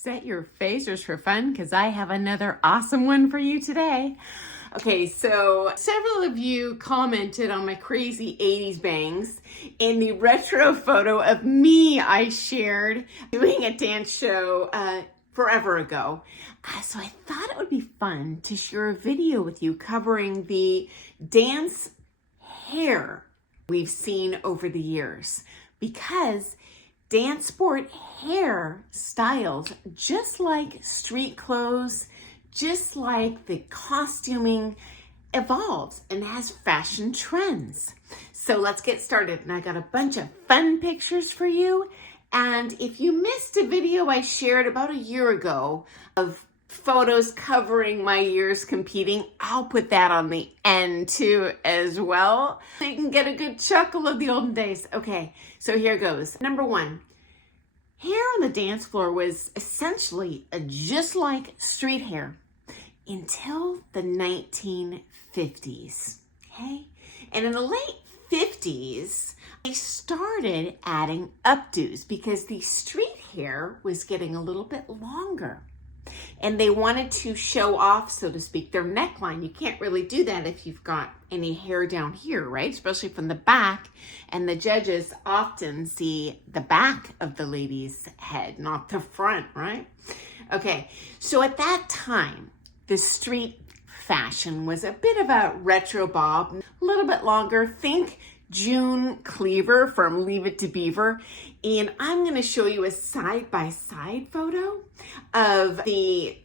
Set your phasers for fun because I have another awesome one for you today. Okay, so several of you commented on my crazy 80s bangs in the retro photo of me I shared doing a dance show forever ago. So I thought it would be fun to share a video with you covering the dance hair we've seen over the years, because Dancesport hair styles, just like street clothes, just like the costuming, evolves and has fashion trends. So let's get started. And I got a bunch of fun pictures for you. And if you missed a video I shared about a year ago of photos covering my years competing, I'll put that on the end too as well, so you can get a good chuckle of the olden days. Okay, so here goes. Number one, hair on the dance floor was essentially just like street hair until the 1950s, okay? And in the late 50s, they started adding updos because the street hair was getting a little bit longer. And they wanted to show off, so to speak, their neckline. You can't really do that if you've got any hair down here, right? Especially from the back. And the judges often see the back of the lady's head, not the front, right? Okay, so at that time, the street fashion was a bit of a retro bob, a little bit longer. Think June Cleaver from Leave It to Beaver. And I'm going to show you a side-by-side photo of the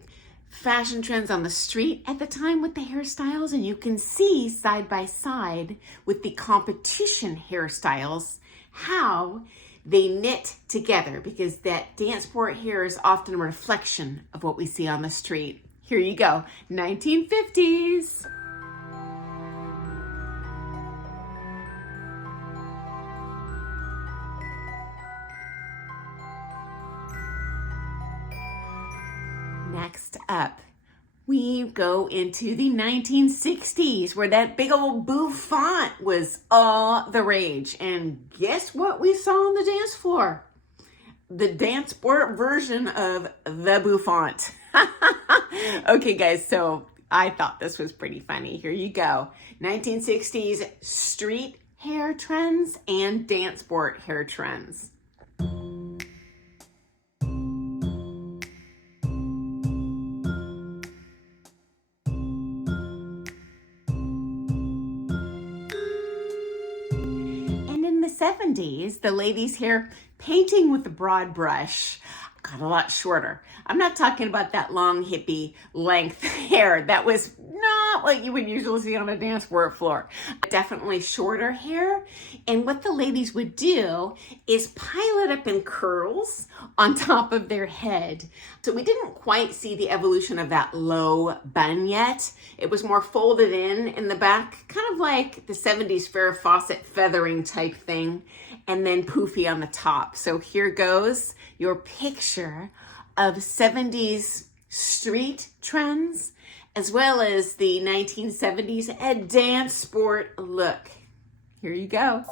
fashion trends on the street at the time with the hairstyles. And you can see side-by-side with the competition hairstyles how they knit together, because that Dancesport hair is often a reflection of what we see on the street. Here you go, 1950s. Next up, we go into the 1960s, where that big old bouffant was all the rage. And guess what we saw on the dance floor? The Dancesport version of the bouffant. Okay, guys, so I thought this was pretty funny. Here you go. 1960s street hair trends and Dancesport hair trends. In the 70s, the ladies' hair painting with a broad brush got a lot shorter. I'm not talking about that long hippie length hair. That was not what you would usually see on a dance floor. Definitely shorter hair. And what the ladies would do is pile it up in curls on top of their head. So we didn't quite see the evolution of that low bun yet. It was more folded in the back, kind of like the 70s Farrah Fawcett feathering type thing, and then poofy on the top. So here goes your picture of 70s street trends, as well as the 1970s Dancesport look. Here you go.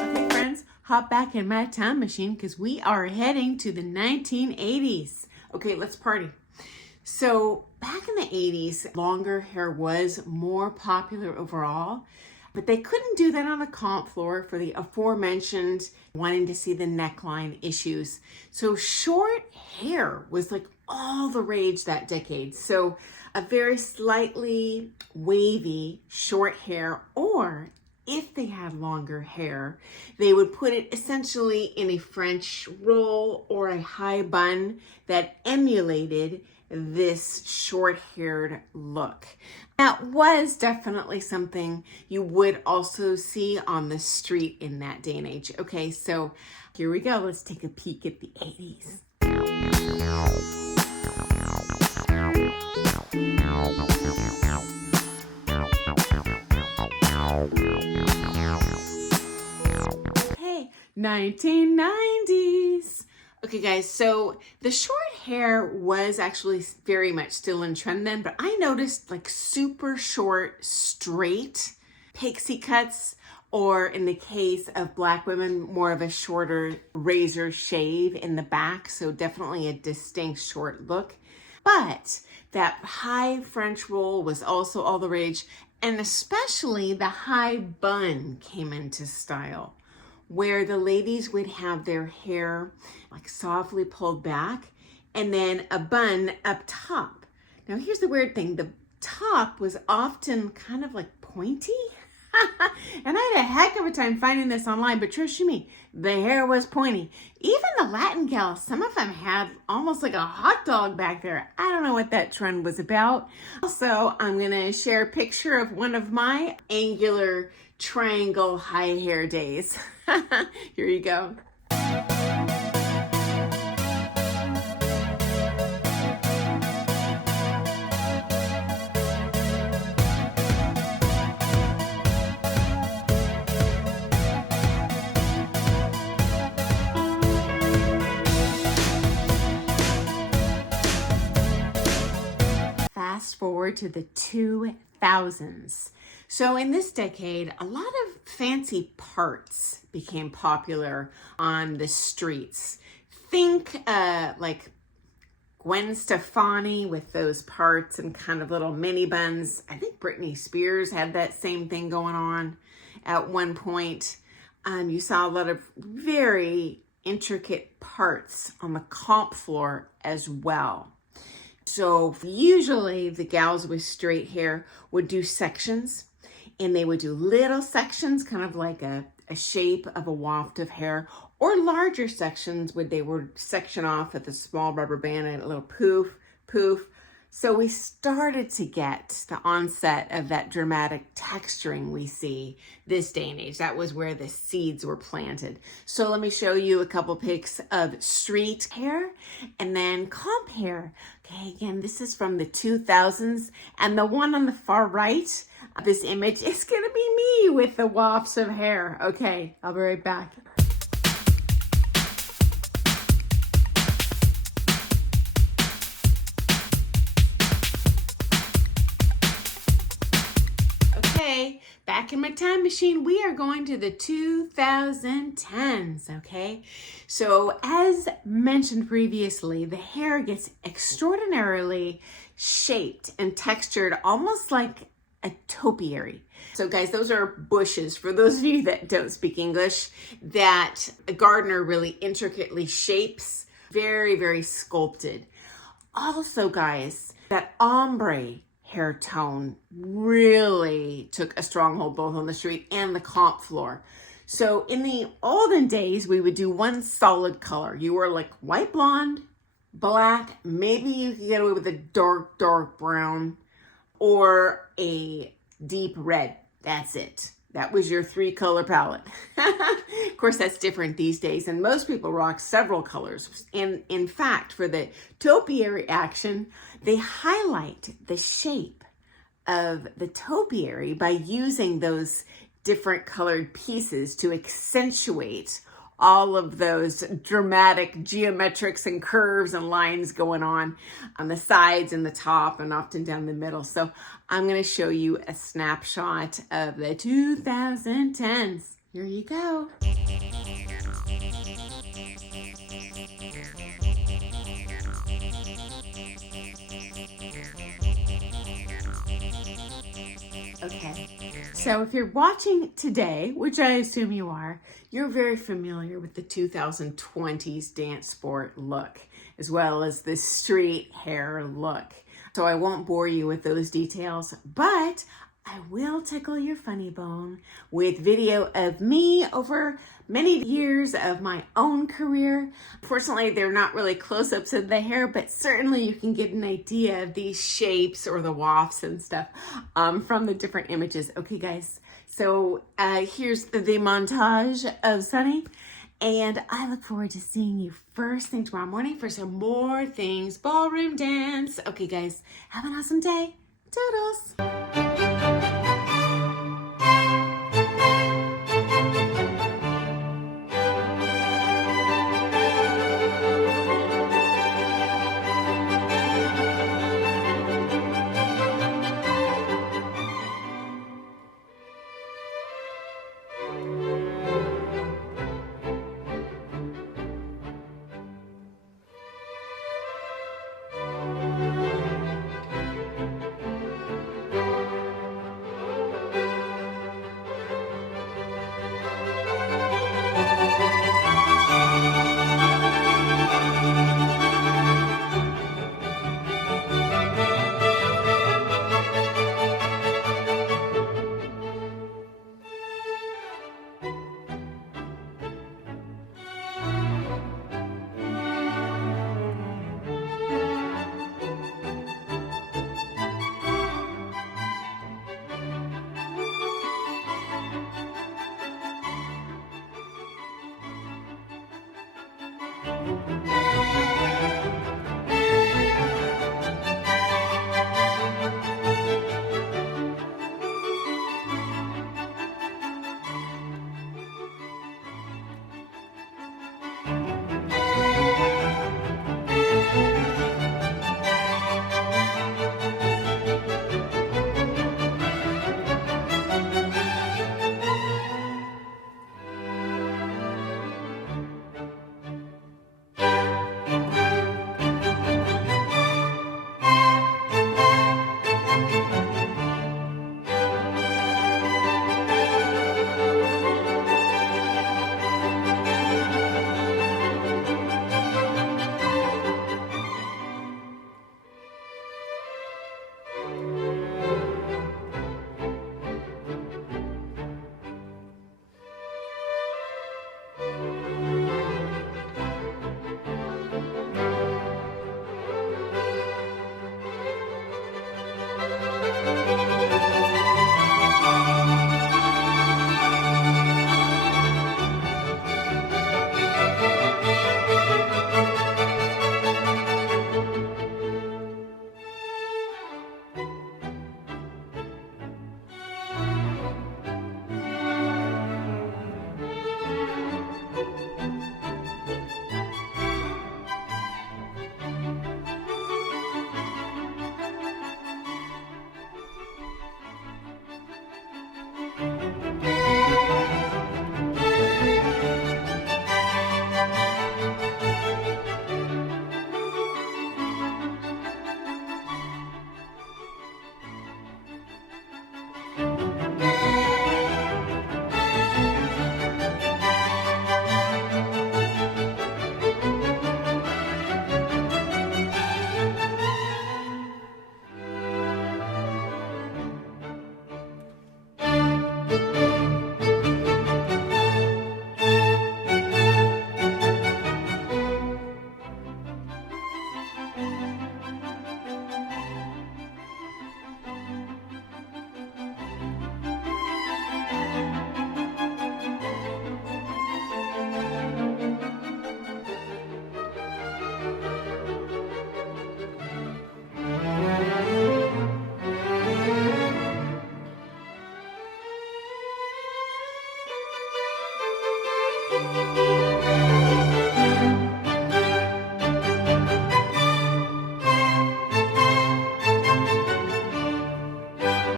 Okay, friends, hop back in my time machine because we are heading to the 1980s. Okay, let's party. So back in the 80s, longer hair was more popular overall, but they couldn't do that on the comp floor for the aforementioned wanting to see the neckline issues. So short hair was like all the rage that decade. So a very slightly wavy short hair, or if they had longer hair, they would put it essentially in a French roll or a high bun that emulated this short-haired look. That was definitely something you would also see on the street in that day and age. Okay, so here we go. Let's take a peek at the 80s. Okay, 1990s. Okay guys, so the short hair was actually very much still in trend then, but I noticed like super short, straight pixie cuts, or in the case of Black women, more of a shorter razor shave in the back. So definitely a distinct short look. But that high French roll was also all the rage, and especially the high bun came into style, where the ladies would have their hair like softly pulled back and then a bun up top. Now here's the weird thing, the top was often kind of like pointy. And I had a heck of a time finding this online, but trust you me, the hair was pointy. Even the Latin gals, some of them had almost like a hot dog back there. I don't know what that trend was about. Also, I'm gonna share a picture of one of my angular triangle high hair days. Here you go. Fast forward to the 2000s. So in this decade, a lot of fancy parts became popular on the streets. Think like Gwen Stefani with those parts and kind of little mini buns. I think Britney Spears had that same thing going on at one point. You saw a lot of very intricate parts on the comp floor as well. So usually the gals with straight hair would do sections, and they would do little sections, kind of like a shape of a waft of hair, or larger sections where they would section off with a small rubber band and a little poof, poof. So we started to get the onset of that dramatic texturing we see this day and age. That was where the seeds were planted. So let me show you a couple pics of street hair and then comp hair. Okay, again, this is from the 2000s, and the one on the far right of this image is gonna be me with the wafts of hair. Okay, I'll be right back. Okay, back in my time machine, we are going to the 2010s, okay? So as mentioned previously, the hair gets extraordinarily shaped and textured, almost like a topiary. So guys, those are bushes, for those of you that don't speak English, that a gardener really intricately shapes, very, very sculpted. Also guys, that ombre hair tone really took a stronghold both on the street and the comp floor. So in the olden days, we would do one solid color. You were like white blonde, black, maybe you could get away with a dark, dark brown, or a deep red. That's it. That was your 3-color palette. Of course, that's different these days, and most people rock several colors. And in fact, for the topiary action, they highlight the shape of the topiary by using those different colored pieces to accentuate all of those dramatic geometrics and curves and lines going on the sides and the top and often down the middle. So I'm going to show you a snapshot of the 2010s. Here you go. Okay, so if you're watching today, which I assume you are, you're very familiar with the 2020s Dancesport look, as well as the street hair look. So I won't bore you with those details, but I will tickle your funny bone with video of me over many years of my own career. Fortunately, they're not really close-ups of the hair, but certainly you can get an idea of these shapes or the wafts and stuff from the different images. Okay, guys, so here's the montage of Sunny, and I look forward to seeing you first thing tomorrow morning for some more things ballroom dance. Okay, guys, have an awesome day. Toodles.